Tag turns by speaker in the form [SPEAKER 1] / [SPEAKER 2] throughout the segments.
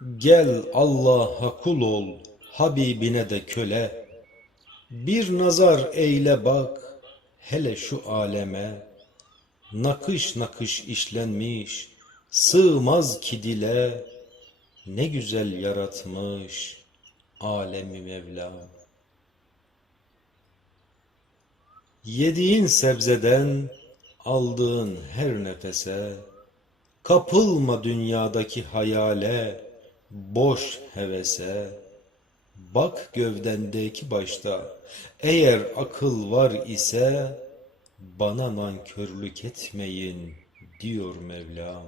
[SPEAKER 1] Gel Allah'a kul ol, Habibine de köle. Bir nazar eyle bak, hele şu aleme. Nakış nakış işlenmiş, sığmaz ki dile. Ne güzel yaratmış alemi Mevla. Yediğin sebzeden aldığın her nefese, kapılma dünyadaki hayale, boş hevese. Bak gövdendeki başta, eğer akıl var ise, bana nankörlük etmeyin diyor Mevlam.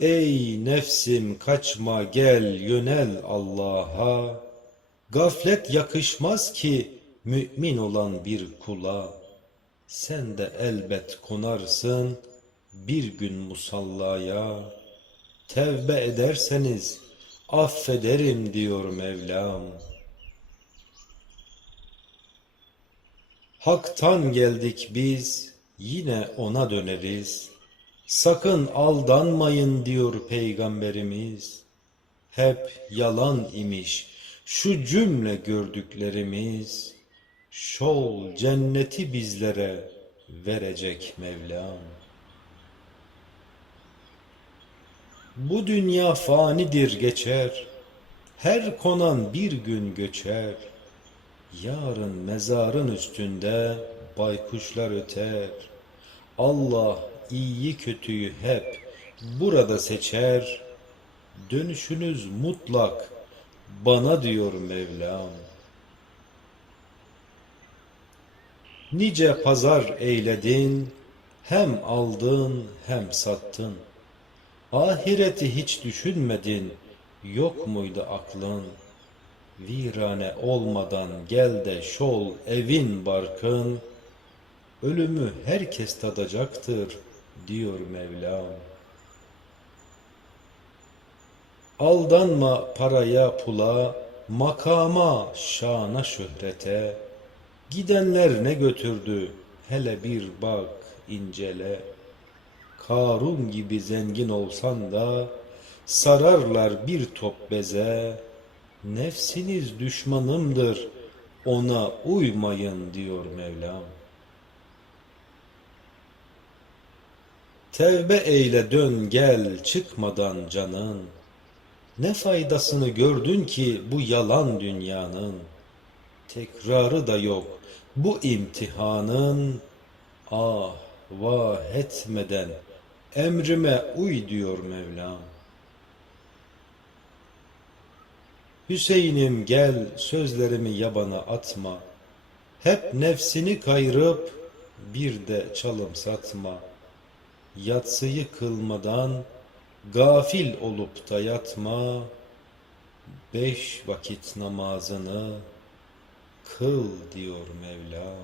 [SPEAKER 1] Ey nefsim kaçma gel yönel Allah'a. Gaflet yakışmaz ki mümin olan bir kula. Sen de elbet konarsın bir gün musallaya. Tevbe ederseniz affederim diyor Mevlam. Hak'tan geldik biz, yine ona döneriz. Sakın aldanmayın diyor Peygamberimiz. Hep yalan imiş şu cümle gördüklerimiz. Şol cenneti bizlere verecek Mevlam. Bu dünya fanidir geçer, her konan bir gün göçer. Yarın mezarın üstünde baykuşlar öter. Allah iyiyi kötüyü hep burada seçer. Dönüşünüz mutlak bana diyor Mevlam. Nice pazar eyledin, hem aldın hem sattın. Ahireti hiç düşünmedin, yok muydu aklın? Virane olmadan gel de şol evin barkın. Ölümü herkes tadacaktır diyor Mevlam. Aldanma paraya pula, makama, şana şöhrete. Gidenler ne götürdü, hele bir bak, incele. Karun gibi zengin olsan da, sararlar bir top beze. Nefsiniz düşmanımdır, ona uymayın diyor Mevlam. Tevbe eyle dön gel çıkmadan canın. Ne faydasını gördün ki bu yalan dünyanın? Tekrarı da yok bu imtihanın. Ah vah etmeden emrime uy diyor Mevlam. Hüseyin'im gel sözlerimi yabana atma. Hep nefsini kayırıp bir de çalım satma. Yatsıyı kılmadan Gafil olup da yatma, beş vakit namazını kıl diyor Mevla.